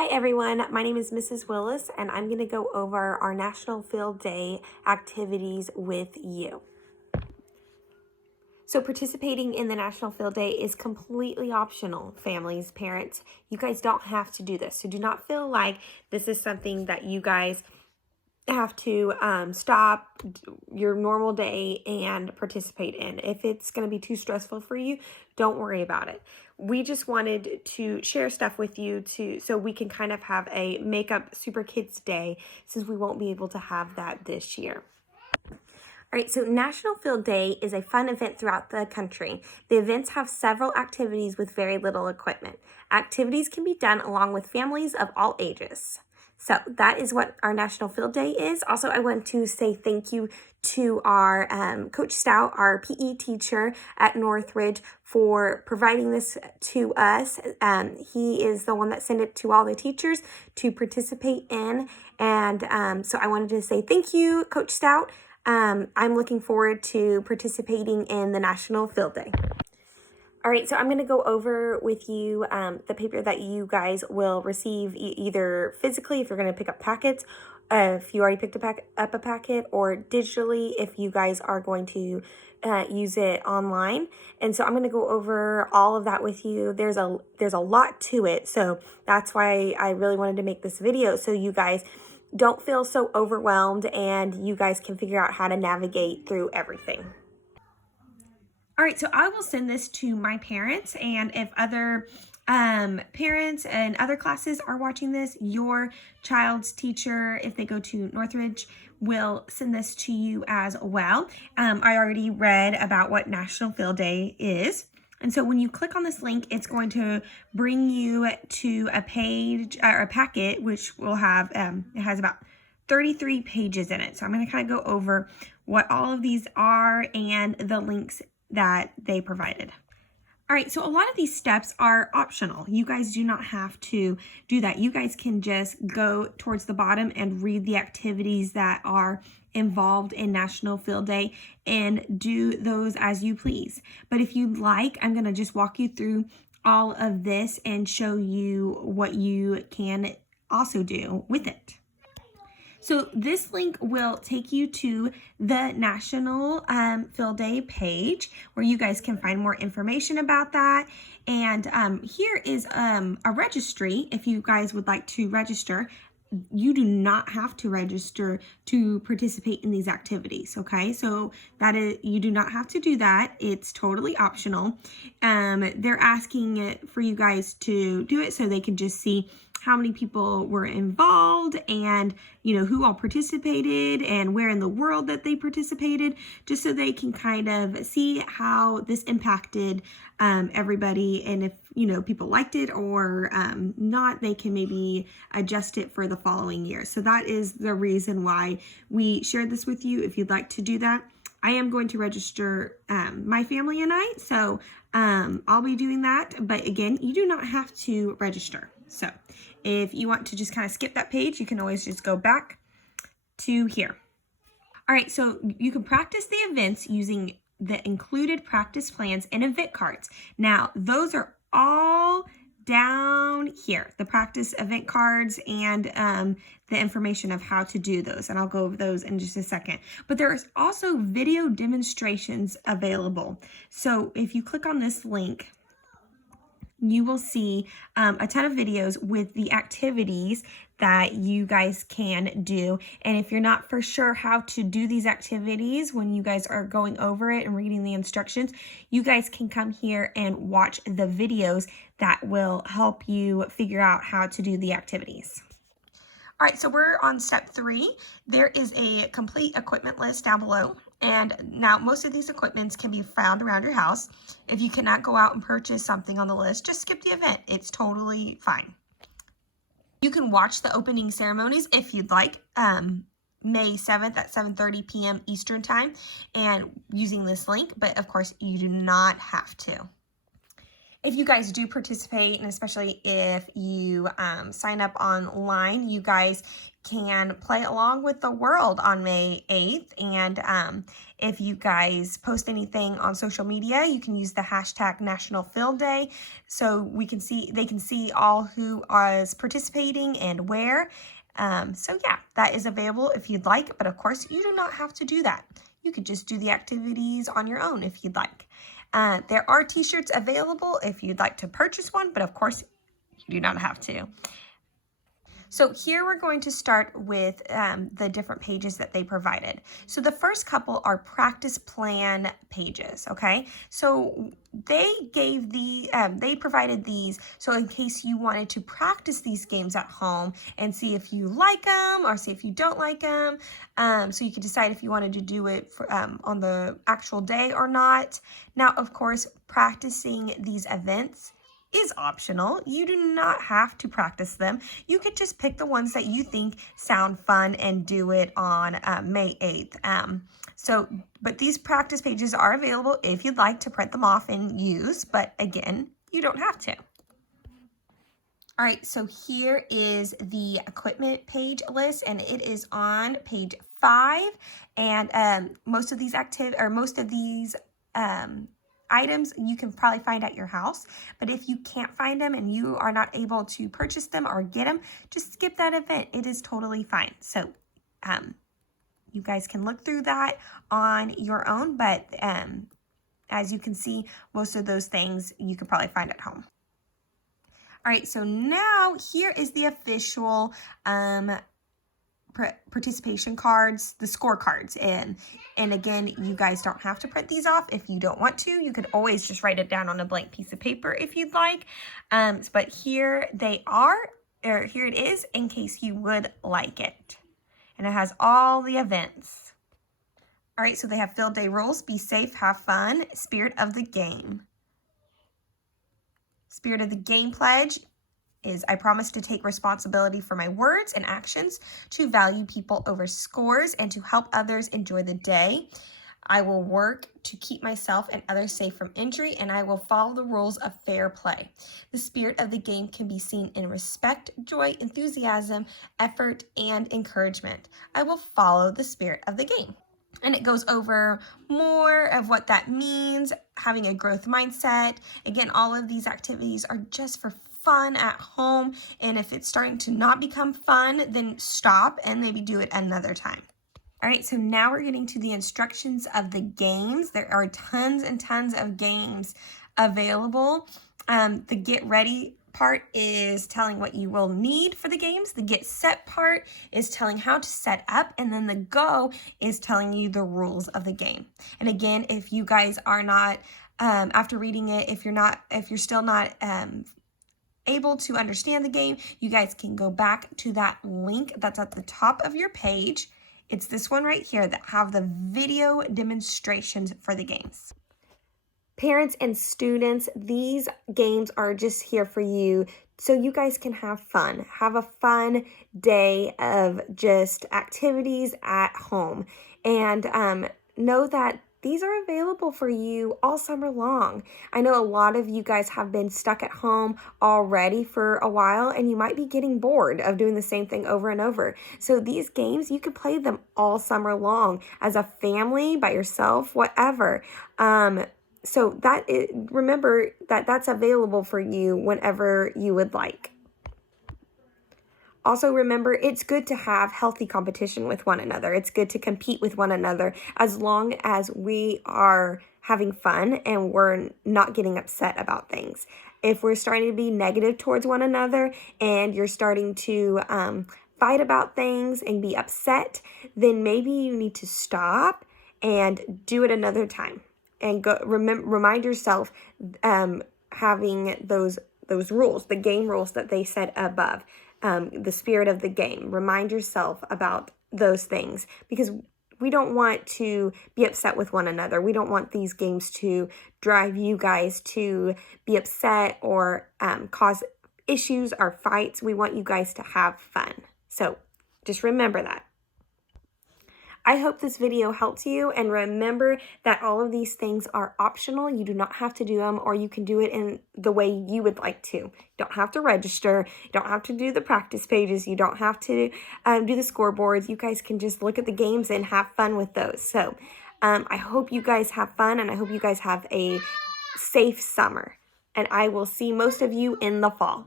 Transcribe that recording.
Hi everyone, my name is Mrs. Willis and I'm going to go over our National Field Day activities with you. So participating in the National Field Day is completely optional, families, parents. You guys don't have to do this. So do not feel like this is something that you guys have to stop your normal day and participate in. If it's going to be too stressful for you, don't worry about it. We just wanted to share stuff with you so we can kind of have a Makeup Super Kids Day, since we won't be able to have that this year. All right, so National Field Day is a fun event throughout the country. The events have several activities with very little equipment. Activities can be done along with families of all ages. So that is what our National Field Day is. Also, I want to say thank you to our Coach Stout, our PE teacher at Northridge, for providing this to us. He is the one that sent it to all the teachers to participate in. And so I wanted to say thank you, Coach Stout. I'm looking forward to participating in the National Field Day. All right, so I'm going to go over with you the paper that you guys will receive either physically if you're going to pick up packets, if you already picked up a packet, or digitally if you guys are going to use it online. And so I'm going to go over all of that with you. There's a lot to it, so that's why I really wanted to make this video, so you guys don't feel so overwhelmed and you guys can figure out how to navigate through everything. All right, so I will send this to my parents, and if other parents and other classes are watching this, your child's teacher, if they go to Northridge, will send this to you as well. I already read about what National Field Day is. And so when you click on this link, it's going to bring you to a page or a packet, which will have, it has about 33 pages in it. So I'm going to kind of go over what all of these are and the links that they provided. All right, so a lot of these steps are optional. You guys do not have to do that. You guys can just go towards the bottom and read the activities that are involved in National Field Day and do those as you please. But if you'd like, I'm going to just walk you through all of this and show you what you can also do with it. So this link will take you to the National Field Day page where you guys can find more information about that. And here is a registry if you guys would like to register. You do not have to register to participate in these activities, okay? So that is, you do not have to do that. It's totally optional. They're asking for you guys to do it so they can just see how many people were involved and, you know, who all participated and where in the world that they participated, just so they can kind of see how this impacted everybody, and if, you know, people liked it or not, they can maybe adjust it for the following year. So that is the reason why we shared this with you. If you'd like to do that, I am going to register my family and I, so I'll be doing that. But again, you do not have to register. So if you want to just kind of skip that page, you can always just go back to here. All right, so you can practice the events using the included practice plans and event cards. Now, those are all down here, the practice event cards and the information of how to do those. And I'll go over those in just a second. But there's also video demonstrations available. So if you click on this link, you will see a ton of videos with the activities that you guys can do. And if you're not for sure how to do these activities when you guys are going over it and reading the instructions, you guys can come here and watch the videos that will help you figure out how to do the activities. All right, so we're on step 3. There is a complete equipment list down below. And now most of these equipments can be found around your house. If you cannot go out and purchase something on the list, just skip the event. It's totally fine. You can watch the opening ceremonies if you'd like, May 7th at 7:30 p.m. Eastern Time, and using this link, but of course you do not have to. If you guys do participate, and especially if you sign up online, you guys can play along with the world on May 8th. And if you guys post anything on social media, you can use the hashtag National Field Day so they can see all who is participating and where. So yeah, that is available if you'd like, but of course you do not have to do that. You could just do the activities on your own if you'd like. There are t-shirts available if you'd like to purchase one, but of course you do not have to. So here we're going to start with the different pages that they provided. So the first couple are practice plan pages, okay? So they provided these so in case you wanted to practice these games at home and see if you like them or see if you don't like them. So you could decide if you wanted to do it for, on the actual day or not. Now, of course, practicing these events is optional. You do not have to practice them. You could just pick the ones that you think sound fun and do it on May 8th. But these practice pages are available if you'd like to print them off and use, but again, you don't have to. All right, so here is the equipment page list, and it is on page 5. And most of these items you can probably find at your house, but if you can't find them and you are not able to purchase them or get them, just skip that event. It is totally fine. So you guys can look through that on your own, but as you can see, most of those things you could probably find at home. All right, so now here is the official participation cards, the scorecards, and again, you guys don't have to print these off if you don't want to. You could always just write it down on a blank piece of paper if you'd like. But here they are, or here it is, in case you would like it. And it has all the events. All right, so they have field day rules: be safe, have fun, spirit of the game. Spirit of the game pledge is I promise to take responsibility for my words and actions, to value people over scores, and to help others enjoy the day. I will work to keep myself and others safe from injury, and I will follow the rules of fair play. The spirit of the game can be seen in respect, joy, enthusiasm, effort, and encouragement. I will follow the spirit of the game. And it goes over more of what that means, having a growth mindset. Again, all of these activities are just for fun at home, and if it's starting to not become fun, then stop and maybe do it another time. All right, so now we're getting to the instructions of the games. There are tons and tons of games available. The get ready part is telling what you will need for the games. The get set part is telling how to set up, and then the go is telling you the rules of the game. And again, if you guys are not after reading it, if you're still not able to understand the game, you guys can go back to that link that's at the top of your page. It's this one right here that have the video demonstrations for the games. Parents and students, these games are just here for you so you guys can have fun. Have a fun day of just activities at home. And know that these are available for you all summer long. I know a lot of you guys have been stuck at home already for a while, and you might be getting bored of doing the same thing over and over. So these games, you can play them all summer long as a family, by yourself, whatever. So remember that that's available for you whenever you would like. Also, remember, it's good to have healthy competition with one another. It's good to compete with one another as long as we are having fun and we're not getting upset about things. If we're starting to be negative towards one another and you're starting to fight about things and be upset, then maybe you need to stop and do it another time. And remind yourself having those rules, the game rules that they said above. The spirit of the game. Remind yourself about those things, because we don't want to be upset with one another. We don't want these games to drive you guys to be upset or cause issues or fights. We want you guys to have fun. So just remember that. I hope this video helps you, and remember that all of these things are optional. You do not have to do them, or you can do it in the way you would like to. You don't have to register. You don't have to do the practice pages. You don't have to do the scoreboards. You guys can just look at the games and have fun with those. So I hope you guys have fun, and I hope you guys have a safe summer. And I will see most of you in the fall.